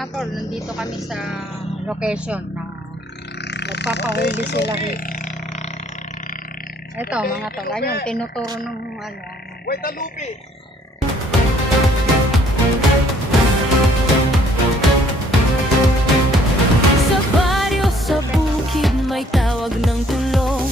Tol, nandito kami sa location na nagpapahuli sila rito. Ito mga tol, ayun, tinuturo ng ano. Wait, Lupi! Sa baryo, sa bukid, may tawag ng tulong.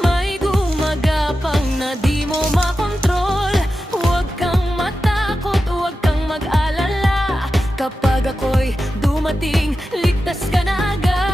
May gumagapang na di mo makontrol. Huwag kang matakot, huwag kang mag-alala. Kapag ako'y dumating, ligtas ka na agad.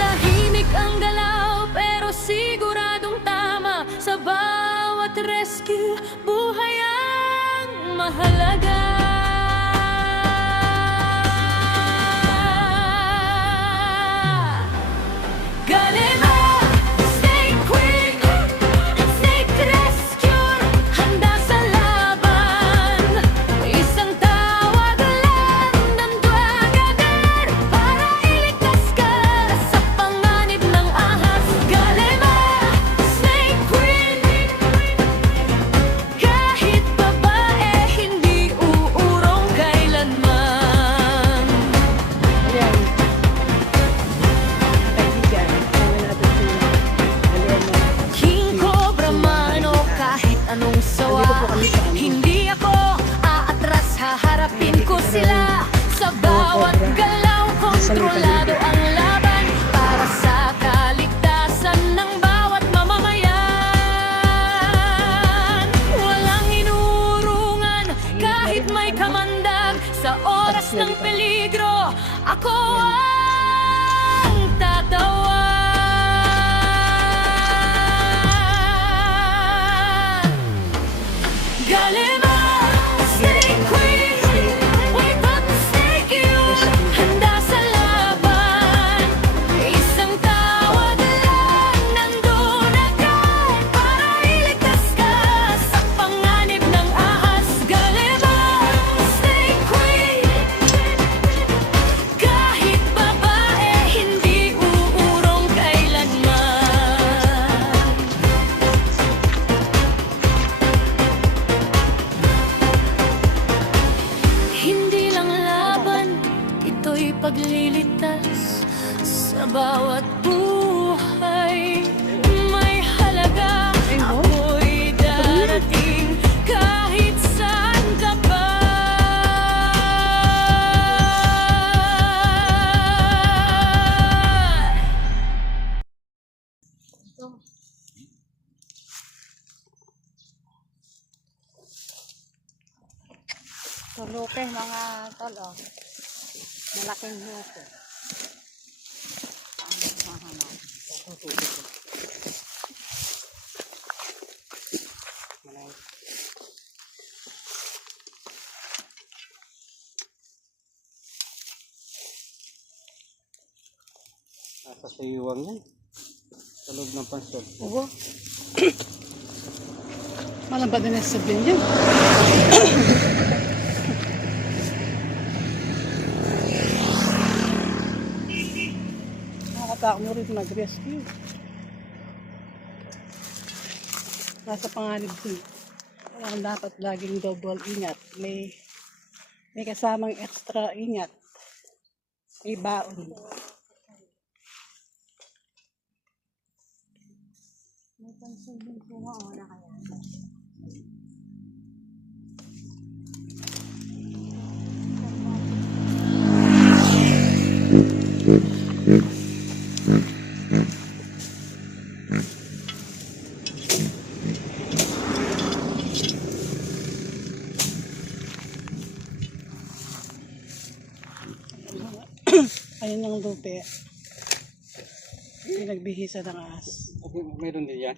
Tahimik ang galaw, pero siguradong tama. Sa bawat rescue, buhay ang mahalaga. Hindi ako aatras, haharapin ko sila. Sa bawat galaw, kontrolado ang laban para sa kaligtasan ng bawat mamamayan. Walang inurungan kahit may kamandag. Sa oras ng peligro, ako ang tatawa. Galema, Snake Queen, we're about to snake you. Handa sa laban, isang tawag lang, nandun agad para iligtas ka sa panganib ng ahas. Galema, Snake Queen, kahit babae, hindi uurong kailanman. Hindi lang laban, ito'y paglilitas. Sa bawat buhay may halaga. Ako'y darating kahit saan ka pa. So, lupe mga tol, oh. Malaking lupe. Nasa sa iwang yan. Sa loob ng pansyon. Oo. Malang ba din ang sabihin yan? Nakakatakot mo rin mag-rescue. Nasa panganib din. Kaya dapat laging double ingat. May kasamang extra ingat. May baon. May pansin din po mo, na kaya. Ayun ang lupe. Pinagbihisa ng ahas. Meron din yan.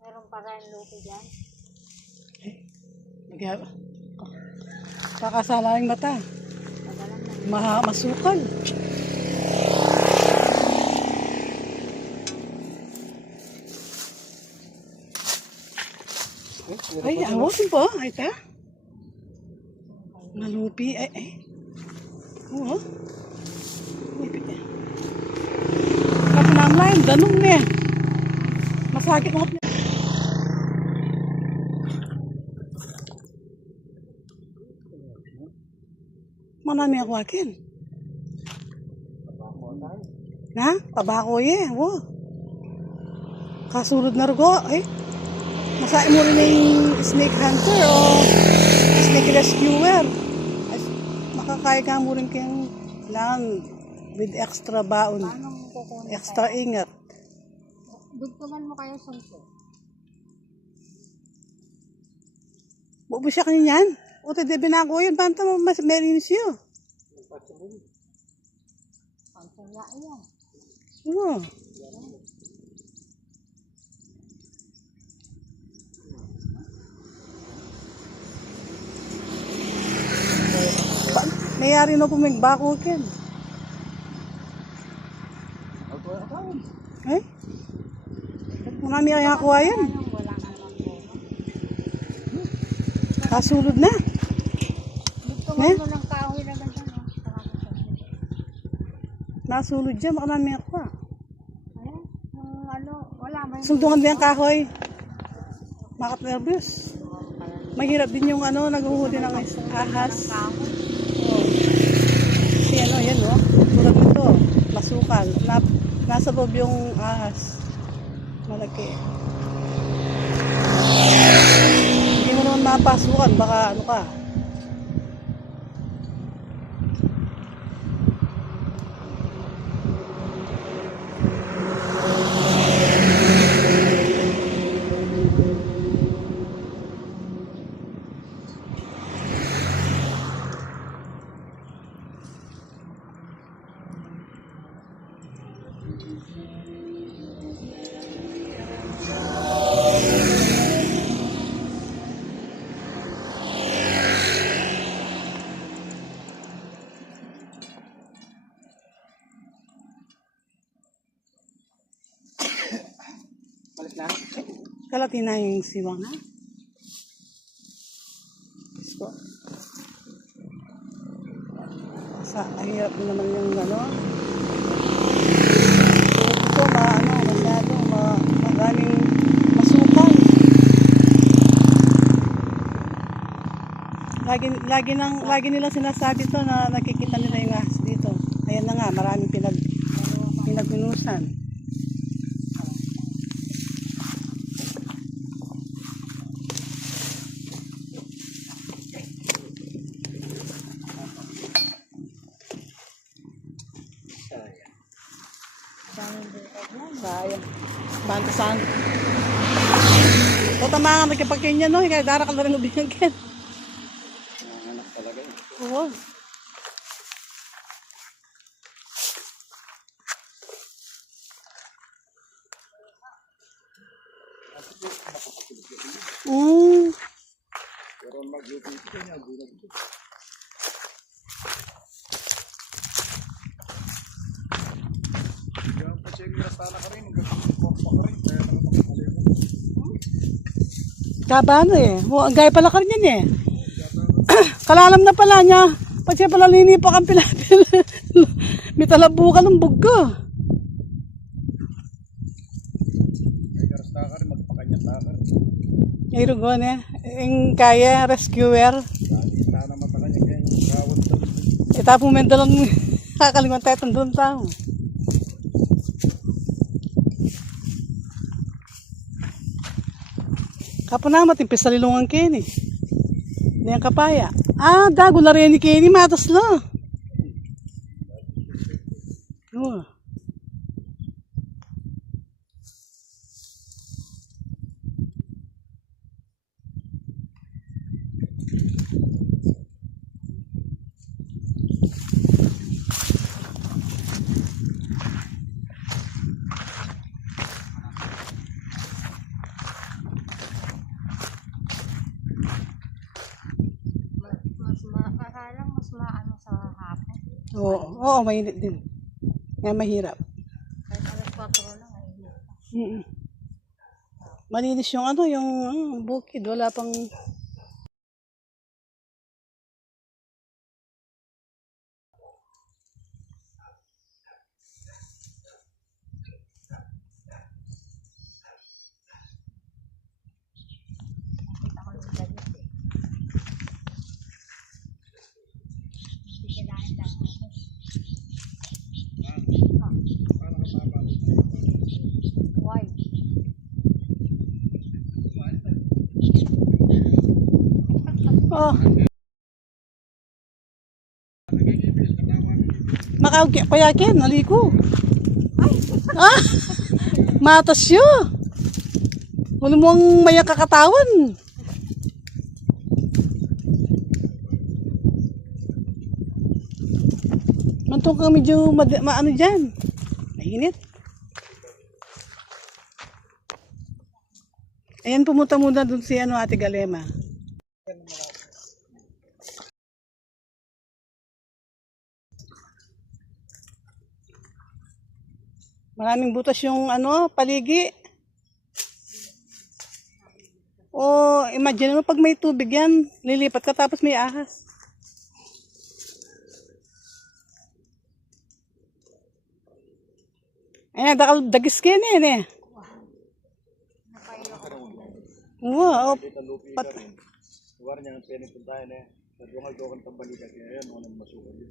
Meron pa rin lupe dyan. Kakasala yung mata. Masukal. Ay, awasin po. Ay, ta. Malupi. Ay. Oo. Kapanamlayan, danong niya. Masakit mo. Manami ako akin. Tabako tayo. Na? Tabako ye. Wow. Kasulod na rugo. Eh. Masain mo rin yung snake hunter o snake rescuer. Ay, makakaya ka mo rin kayong lang with extra baon. Paano mo kukunin Extra ingat. Dugtungan mo kayo sunso. Bubo siya kanyan. O te debe na ako yun. Banta mo mas meron siya. Pansaya yan. Oo. Mayari na po may bako ken. Eh? Marami ay ako ayan. Wala ka naman po. Kasulod na. Dugtungan mo ng kahoy na ganyan. Nasulod dyan. Marami ako. Ayan. Yung ano, wala. May Sundungan din ang kahoy. Makat nervous. Mahirap din yung ano, naghuhuli ng ahas. kahoy. Oh. Kasi ano, yan o. Tulad nito. Masukal. Nasa loob yung ahas. Malaki. Hindi mo naman mapasukan. Baka ano ka. Balik na. Kalati na yung siwang ha. So, mahirap din naman yung ano. Ito, masyado, maraming masukal. Lagi nilang sinasabi to na nakikita nila yung ahas dito. Ayan na nga, maraming pinagpinusan. Sayang. Bantasan. O tama nga magkapagkanya no, kaya dara ka na rin ubingagin. Anak talaga eh. Oo. Kabano eh. Ang gaya pala ka yan eh. Kalalam na pala niya. Pag siya pala linipak ang pilapil. May talabukan ng buggo. Ay rugon eh. Yung kaya, rescuer. Itapo mo yung dalon. Kakalimutan tayo itong dalon tao. Kapanamat yung pisalilungan Kenny. Hindi ang kapaya. Ah, dago na rin ni Kenny. Matas lo. Oh. Mas maano sa hapon. Oo, mainit din. Kaya mahirap. Kahit alas 4 lang ay Mm-mm. Malinis yung ano, yung bukid. Wala pang... Oo. Kaya Ken, naliko. Ah! Matas siya. Wala mo ang mayang kakatawan. Mantong ka medyo maano dyan. Mainit. Ayan, pumunta muna dun si Ate Galema. Maraming butas yung paligi. O, imagine mo pag may tubig yan, lilipat ka tapos may ahas. Ayan, dagis ka yan eh. Wow, Lugar niya ang pinipuntahan eh. Nagdungal doon ang tambalita kaya yan mo nang masukan yun.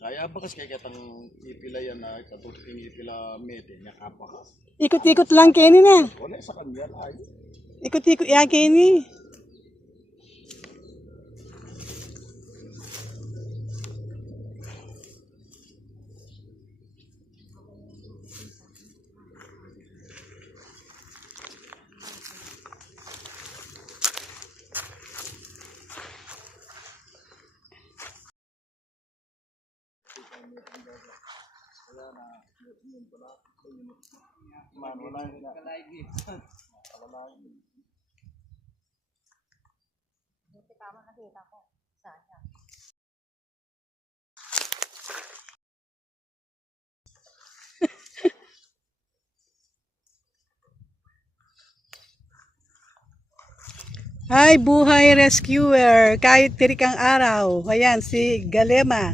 Kaya bakas kaya katang ipila yan na katuting ipila mete niya kapaka. ikot-ikot lang Kenny na. Wala sa kanya ay. Ikot-ikot yan Kenny. Hi, buhay rescuer. Kahit tirik ang araw. Ayan, si Galema.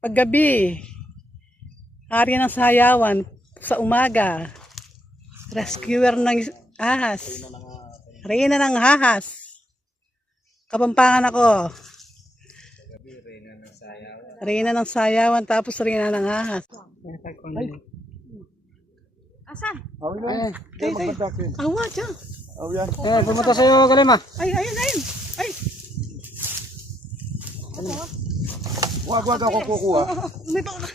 Paggabi, hari ng sayawan. Sa umaga, rescuer ng ahas. Reyna ng ahas. Kapampangan ako. Reyna ng sayawan, tapos Reyna ng ahas. Asan? Awi na. Kaya magpagdakin. Awa, dyan. Awi yan. Pumunta sa'yo, Galema. Ay, ayun. Ay, Wag ako kukuha. may baka.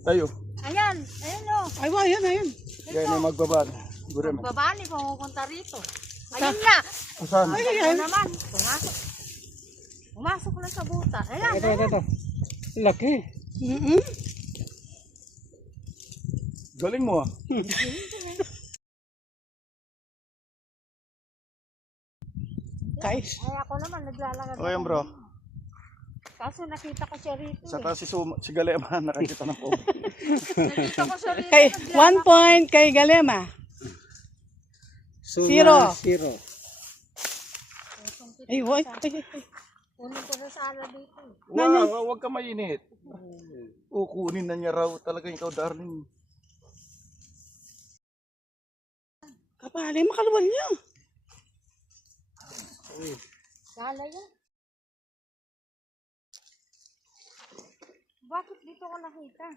Tayo. Ayan, o. Ay, wa, ayun. Kaya na magbaba. Gure mo. Babani, pumunta rito. Ayun na. Asan? Ito naman. Pumasok. Pumasok na sa buta. Ayan, Ito. Laki. Galing mo ah. Guys. Ay, ako naman naglalakad. O yan bro. Kaso nakita ko siya rito. Saka si Galema nakakita ng po. Nakita ko siya rito. Kay 1 point kay Galema. Suma, 0. Zero. Ay, wait. Kunin ko sa sala dito. Wag ka mainit. Kunin na niya raw talaga ikaw darling. Kapalay, makaluwal niya. Sala yan. Bakit dito ko nakita?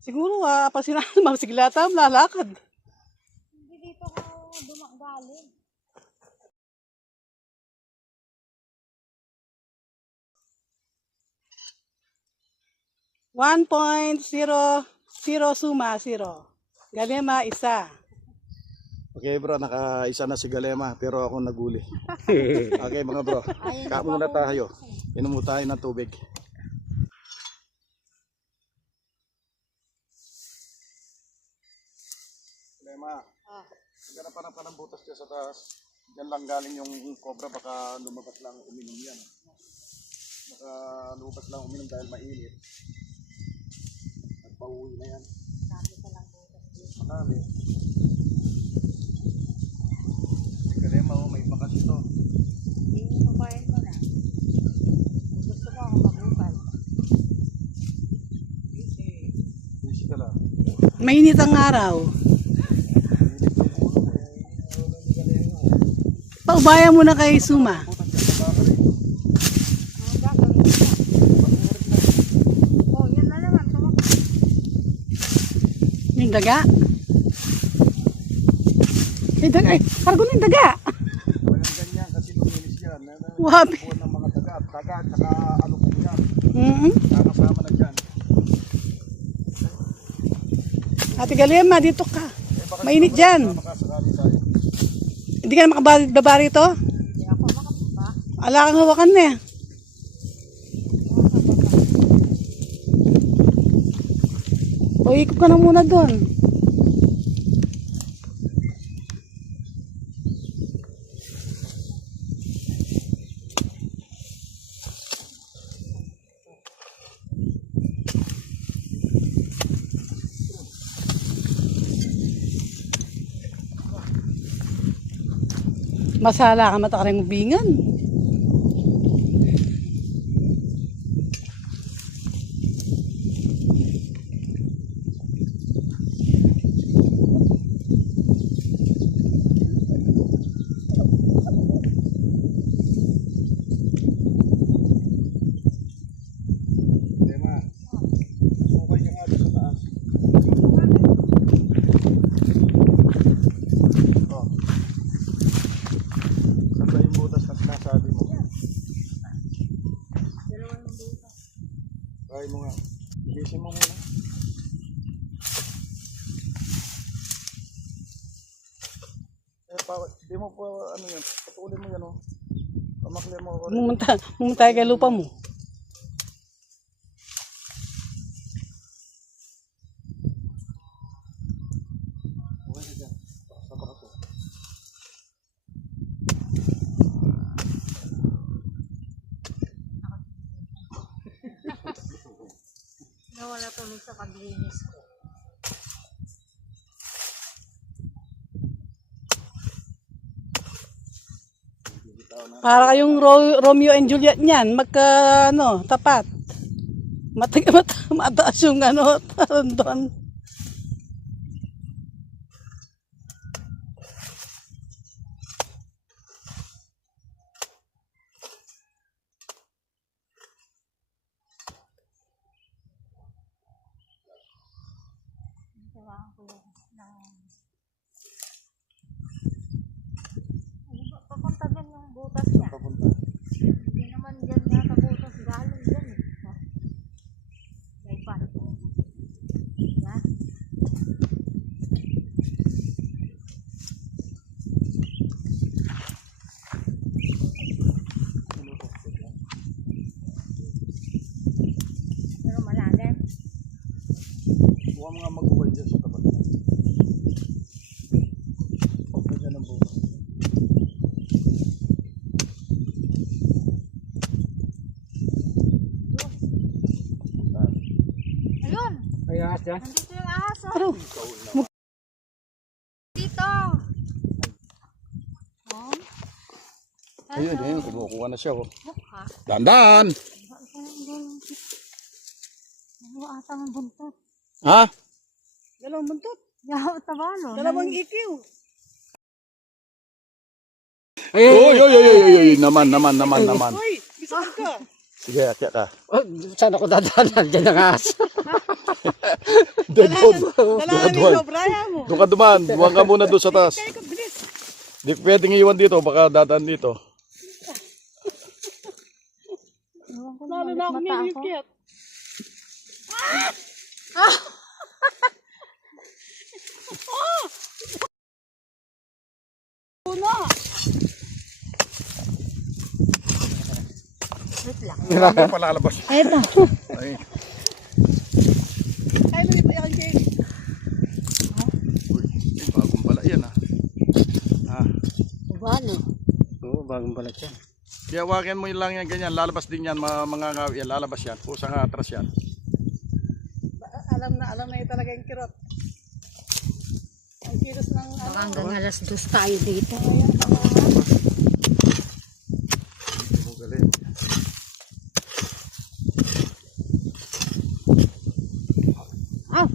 Siguro, masiglata, lalakad. Hindi dito ko galing. .00 suma, 0. Galema, 1. Okay bro, naka-isa na si Galema pero ako naguli. Okay mga bro, kain muna tayo. Inom mo tayo ng tubig. Galema, maghanap pa ng butas dyan sa taas. Diyan lang galing yung cobra, baka lumabas lang uminom yan. Baka lumabas lang uminom dahil mainit. Nagpauwi na yan. Marami. Galema, may bakas ito. Hindi ko papayin ko na. Gusto mo ako magukal. Busy ka lang. Mainit ang araw. Paubaya mo na kay Suma. Ang gagawin ko. Oh, yan na naman. Yung daga. May daga eh. Kargo na yung daga. Walang ganyan kasi luminis yan. Wabi. Buwan ng mga daga at saka ano po yan. Kakasama na dyan. Ate Galema, dito ka. Mainit dyan. Makasakali tayo. Hindi ka na makababa rito? Hindi ako makapapa. Ala kang hawakan na eh. O, ikot ka na muna doon. Masala ka mata ka rin ubingan. Tema, sukay ka nga doon sa taas. Oh. Saan ba yung butas na sinasabi mo? Try mo nga. Bilisin mo muna. Di mo po ano yan. Patulin mo yan oh. Pamakli mo ako. Mumunta kay lupa mo. Okay na dyan. Saba ka po. Nawala tuloy sa paglinis ko. Para kayong Romeo and Juliet niyan, tapat. Mataas yung doon. Kailangan ko yung papunta din yung butas niya. Papunta. Hindi naman dyan yata butas galing dyan eh. Gaypan. Yan. Pero malalim. Huwag mga mag-uway dyan sa tapat. Huwag na dyan ang bukas. Ayun! Ay, ahas yan. Nandito yung ahas oh. Pero, Dito! Oh. Ayun, ayun. Kumukuha na siya oh. Mukha. Dandan! Ano ata ng buntot? Ha? dalawang buntot. Yaw, tabalo. Dalawang ikiw. Ay, Oy, oy, oy, oy, oy, naman. Uy, bisa ka. Sige, akya ka. oh, saan ako dadaanan? Diyan ang ahas. Dalahan ni Sobraya mo. Doon ka duman. Buwan ka muna doon sa taas. Kaya ka, bilis. Di pwedeng iwan dito. Baka dadaan dito. Lalo na ako nilipit. Una. Wait lang. Hindi palalabas. Eto. Ay. Ay, lumipit yan kay. Uy, bagong bala yan ah. Ah. Balo. Oo, bagong balat yan. Kaya wakin mo lang yan ganyan. Lalabas din yan. Mga ngawi yan. Lalabas yan. Pusang atras yan. Alam na yun talaga yung kirot. Ang kilos ng Baka hanggang alas 2 tayo dito. Galing. Ah!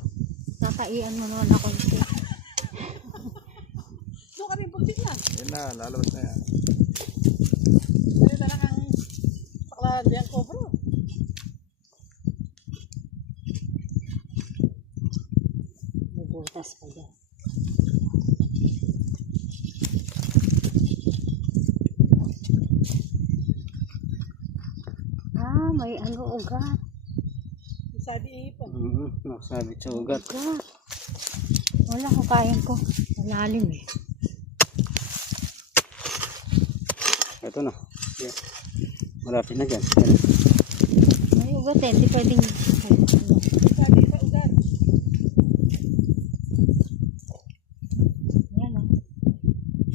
Tataian mo naman ako dito. doon ka rin pagsit yan. Yan na. Lalabas na yan. Ano talagang paklahan diyan kobro. Bubutas pa dyan. ano, ugat. Sabi ipon. Nakasabit sa ugat. Ugat. Wala ko kain ko. Malalim eh. Ito na. Yeah. Malapit na dyan. May ugat eh. Hindi pwedeng... Sabi sa ugat. Yan o.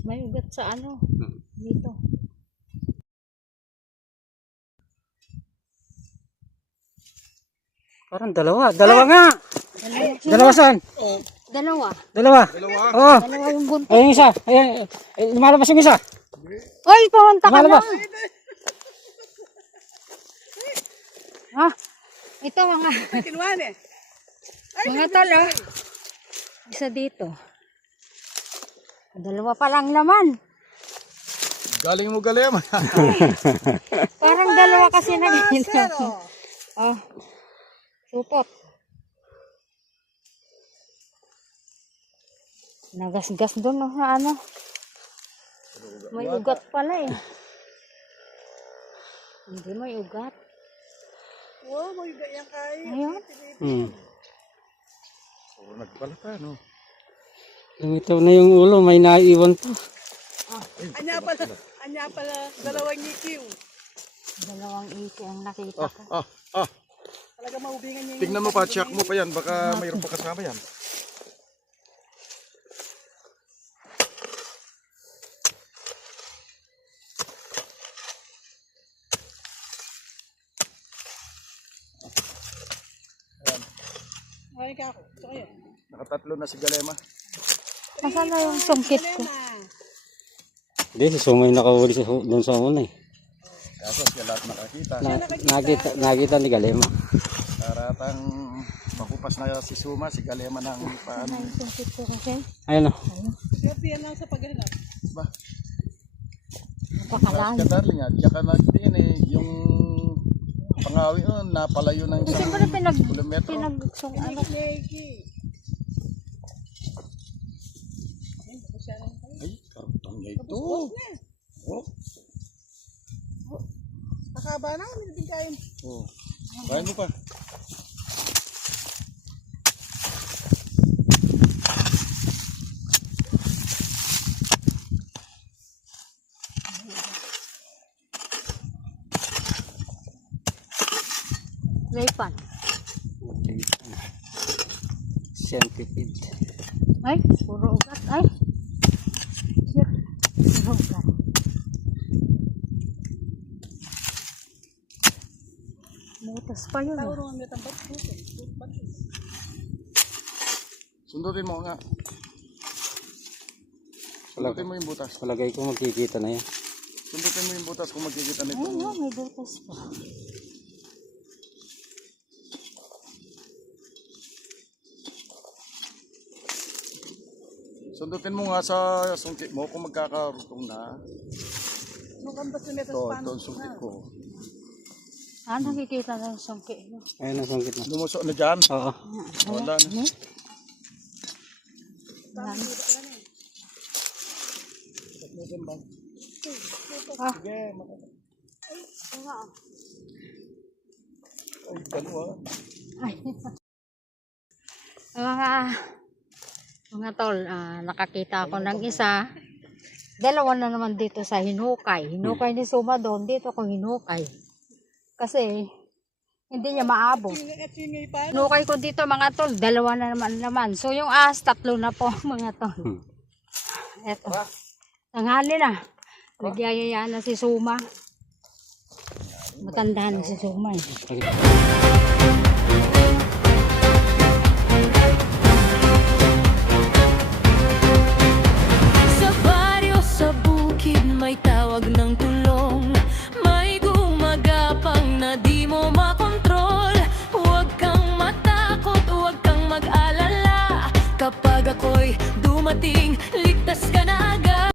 May ugat sa ano. Dito. Parang dalawa. Dalawa nga! Dalawa saan? Dalawa. Dalawa. Oo. Dalawa yung buntot. Ayun yung isa. Ayun. Lumalabas yung isa. Hoy, pumunta ka na. Lumalabas. Ha? Ito mga... Kinuhan eh. Mga talo. Isa dito. Dalawa pa lang naman. Galing mo galing. Parang dalawa kasi nagkita. Oh. Supot. Nagasgas doon no, sa ano. May ugat pala eh. Hindi may ugat. Wow, may ugat yan kayo. Ayun. Puro nagbalata, no? Lumitaw na yung ulo. May naiiwan pa. Anya pala, dalawang ikiw. Dalawang iki ang nakita ko. Talaga maubingan niya. Tignan mo pa, check mo pa yan. Baka mayroon pa kasama yan. Ay, kako. Ito kayo. Nakatatlo na si Galema. Nasaan na yung sungkit ko? Hindi, si Sumay nakahuli doon sa una eh. Kaso siya lahat nakakita. Nakita ni Galema. Karatang makupas na si Suma, si Galema ng paano. Yung sungkit ko kasi. Ayun o. Swerte yan lang sa paghanap. Ba? Napakalayo. Ka darling at saka nagdiin eh. Yung pangawi napalayo ng Kasi isang pala kilometro. pinagsung ano. Ay, karutang niya ito. Oh, Nakaba na, hindi kain. oh. Kain mo pa. Laypan. Centipede. Ay, puro ugat. Ay. Shit. Puro ugat. Butas pa yun. Tauro ang natambat. Sundutin mo nga. Sundutin mo yung butas. Palagay ko magkikita na yan. Sundutin mo yung butas kung magkikita nito. Ayun, no, may butas pa. Sundutin mo nga sa sungkit mo kung magkakarutong na. Mukhang ba sa metas Ito, paano? ito ang sungkit ko. Ah, nakikita na yung sungkit. Ayun ang sungkit na. Lumusok na dyan. Oo. Wala na. Ah. Sige, ay, dalawa. Mga tol, nakakita ako ng isa. Dalawa na naman dito sa hinukay. Hinukay ni Suma doon, dito ko hinukay. Kasi, hindi niya maabot. Hinukay ko dito mga tol, dalawa na naman. So yung ahas, 3 na po mga tol. Eto. Tanghali na. Nagyayayaan na si Suma. Matanda na si Suma eh. Okay.